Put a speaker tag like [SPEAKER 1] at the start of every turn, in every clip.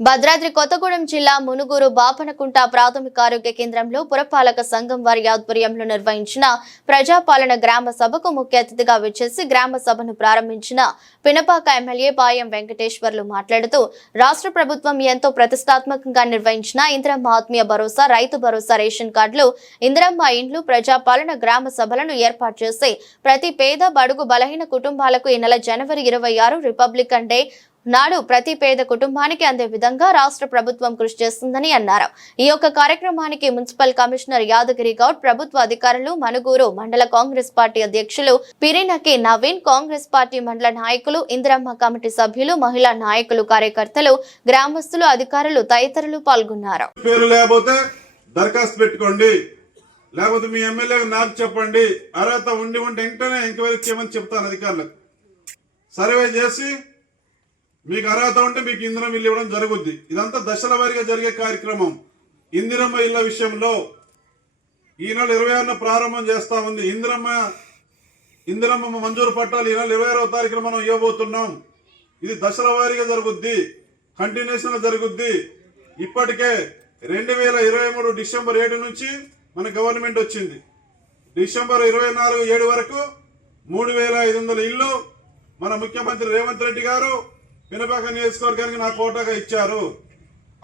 [SPEAKER 1] భద్రాద్రి కొత్తగూడెం జిల్లా మునుగురు బాపనకుంట ప్రాథమిక ఆరోగ్య కేంద్రంలో పురపాలక సంఘం వారి ఆధ్వర్యంలో నిర్వహించిన ప్రజాపాలన గ్రామ సభకు ముఖ్య అతిథిగా విచ్చేసి గ్రామ సభను ప్రారంభించిన పినపాక ఎమ్మెల్యే పాయం వెంకటేశ్వర్లు మాట్లాడుతూ రాష్ట్ర ప్రభుత్వం ఎంతో ప్రతిష్టాత్మకంగా నిర్వహించిన ఇందిరమ్మ ఆత్మీయ భరోసా రైతు భరోసా రేషన్ కార్డులు ఇందిరమ్మ ఇండ్లు ప్రజాపాలన గ్రామ సభలను ఏర్పాటు చేసి ప్రతి పేద బడుగు బలహీన కుటుంబాలకు ఈ నెల జనవరి ఇరవై ఆరు రిపబ్లికన్ డే నాడు ప్రతి పేద కుటుంబానికి అందే విధంగా రాష్ట్ర ప్రభుత్వం కృషి చేస్తుందని అన్నారు. ఈ యొక్క కార్యక్రమానికి మున్సిపల్ కమిషనర్ యాదగిరి గౌడ్ ప్రభుత్వ అధికారులు మనుగూరు మండల కాంగ్రెస్ పార్టీ అధ్యక్షులు పిరినకి నవీన్ కాంగ్రెస్ పార్టీ మండల నాయకులు ఇందిరమ్మ కమిటీ సభ్యులు మహిళా నాయకులు కార్యకర్తలు గ్రామస్తులు అధికారులు తదితరులు పాల్గొన్నారు.
[SPEAKER 2] దరఖాస్తు పెట్టుకోండి. లేకపోతే మీ ఎమ్మెల్యే నాకు చెప్పండి. అర్హత ఉండి ఉంటే వెంటనే ఎంక్వైరీ చేయమని చెప్తాను అధికారులకు. సర్వే చేసి మీకు అర్హత ఉంటే మీకు ఇంధనం ఇల్లు ఇవ్వడం జరుగుద్ది. ఇదంతా దశల వారీగా జరిగే కార్యక్రమం. ఇందిరమ్మ ఇళ్ళ విషయంలో ఈ నెల ఇరవై ఆరున ప్రారంభం చేస్తా ఉంది. ఇందిరమ్మ ఇందిరమ్మ మంజూరు పట్టాలు ఈ నెల ఇరవై ఆరవ తారీఖున మనం ఇవ్వబోతున్నాం. ఇది దశల వారీగా జరుగుద్ది. కంటిన్యూషన్ జరుగుద్ది. ఇప్పటికే రెండు వేల ఇరవై మూడు డిసెంబర్ ఏడు నుంచి మన గవర్నమెంట్ వచ్చింది. డిసెంబర్ ఇరవై నాలుగు ఏడు వరకు మూడు వేల ఐదు వందల ఇల్లు మన ముఖ్యమంత్రి రేవంత్ రెడ్డి గారు పినపాక నియోజకవర్గానికి నా కోటాగా ఇచ్చారు.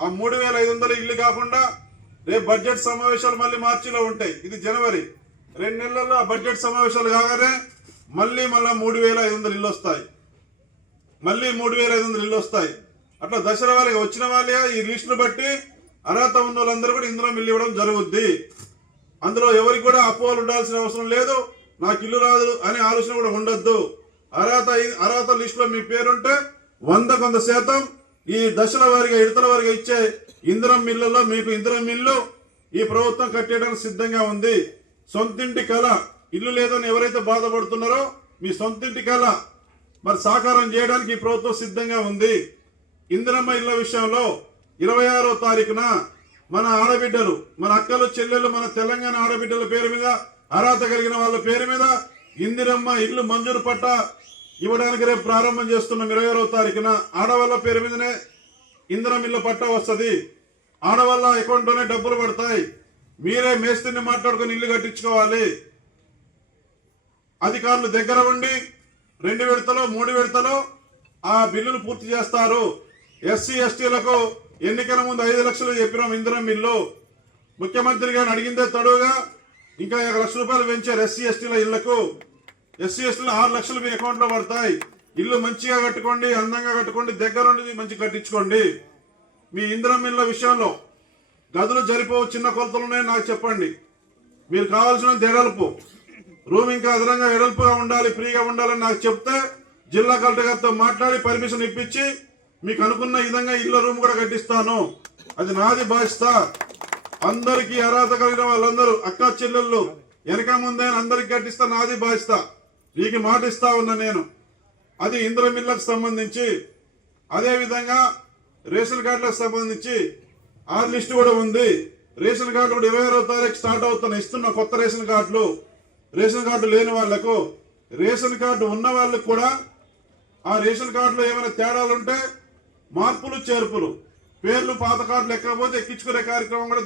[SPEAKER 2] ఆ మూడు వేల ఐదు వందల ఇల్లు కాకుండా రేపు బడ్జెట్ సమావేశాలు మళ్ళీ మార్చిలో ఉంటాయి. ఇది జనవరి. రెండు నెలల్లో ఆ బడ్జెట్ సమావేశాలు కాగానే మళ్ళీ మళ్ళీ మూడు వేల ఐదు వందల ఇల్లు వస్తాయి. మళ్ళీ మూడు వేల ఐదు వందలు ఇల్లు వస్తాయి. అట్లా దసరా వారికి వచ్చిన వాళ్ళే ఈ లిస్టును బట్టి అర్హత ఉన్న వాళ్ళందరూ కూడా ఇందులో మిల్లు ఇవ్వడం జరుగుద్ది. అందులో ఎవరికి కూడా అపోహలు ఉండాల్సిన అవసరం లేదు. నాకు ఇల్లు రాదు అనే ఆలోచన కూడా ఉండొద్దు. అర్హత అర్హత లిస్టులో మీ పేరుంటే వంద కొంత శాతం ఈ దశల వారిగా ఇడతల వారిగా ఇచ్చే ఇందిరం మిల్లులో మీకు ఇందిరం మిల్లు ఈ ప్రభుత్వం కట్టేయడానికి సిద్ధంగా ఉంది. సొంతింటి కళ ఇల్లు లేదని ఎవరైతే బాధపడుతున్నారో మీ సొంతింటి కళ మరి సాకారం చేయడానికి ఈ ప్రభుత్వం సిద్ధంగా ఉంది. ఇందిరమ్మ ఇళ్ళ విషయంలో ఇరవై ఆరో తారీఖున మన ఆడబిడ్డలు మన అక్కలు చెల్లెలు మన తెలంగాణ ఆడబిడ్డల పేరు మీద అర్హత కలిగిన వాళ్ళ పేరు మీద ఇందిరమ్మ ఇల్లు మంజూరు పట్ట ఇవ్వడానికి రేపు ప్రారంభం చేస్తున్నాం ఇరవై ఆరో తారీఖున. ఆడవాళ్ళ పేరు మీదనే ఇంధనం ఇల్లు పట్టా వస్తుంది. ఆడవాళ్ళ అకౌంట్లోనే డబ్బులు పడతాయి. మీరే మేస్త్రిని మాట్లాడుకుని ఇల్లు కట్టించుకోవాలి. అధికారులు దగ్గర ఉండి రెండు విడతలో మూడు విడతలో ఆ బిల్లులు పూర్తి చేస్తారు. ఎస్సీ ఎస్టీలకు ఎన్నికల ముందు ఐదు లక్షలు చెప్పినాం ఇంధనం ఇల్లు ముఖ్యమంత్రి గారిని అడిగిందే తడువుగా ఇంకా ఒక లక్ష రూపాయలు పెంచారు ఎస్సీ ఎస్టీల ఇళ్ళకు. ఎస్సీ ఎస్టీలు ఆరు లక్షలు మీ అకౌంట్లో పడతాయి. ఇల్లు మంచిగా కట్టుకోండి అందంగా కట్టుకోండి దగ్గరుండి మంచి కట్టించుకోండి. మీ ఇంద్రం ఇళ్ళ విషయంలో గదులు జరిపో చిన్న కొలతలు ఉన్నాయి నాకు చెప్పండి. మీరు కావాల్సిన ఎడల్పు రూమ్ ఇంకా అదనంగా ఎడల్పుగా ఉండాలి ఫ్రీగా ఉండాలని నాకు చెప్తే జిల్లా కలెక్టర్ గారితో మాట్లాడి పర్మిషన్ ఇప్పించి మీకు అనుకున్న విధంగా ఇళ్ళ రూమ్ కూడా కట్టిస్తాను. అది నాది బాధ్యత. అందరికీ అర్హత కలిగిన వాళ్ళందరూ అక్క చెల్లెళ్ళు వెనక ముందే అందరికి కట్టిస్తా నాది బాధ్యత. మీకు మాట ఇస్తా ఉన్నా నేను. అది ఇంద్రమిల్లకు సంబంధించి అదే విధంగా రేషన్ కార్డులకు సంబంధించి ఆ లిస్ట్ కూడా ఉంది. రేషన్ కార్డు కూడా ఇరవై ఆరో తారీఖు స్టార్ట్ అవుతున్న ఇస్తున్న కొత్త రేషన్ కార్డులు రేషన్ కార్డు లేని వాళ్ళకు రేషన్ కార్డు ఉన్న వాళ్ళకు కూడా ఆ రేషన్ కార్డులో ఏమైనా తేడాలు ఉంటే మార్పులు చేర్పులు పేర్లు పాత కార్డులు ఎక్కకపోతే ఎక్కించుకునే కార్యక్రమం కూడా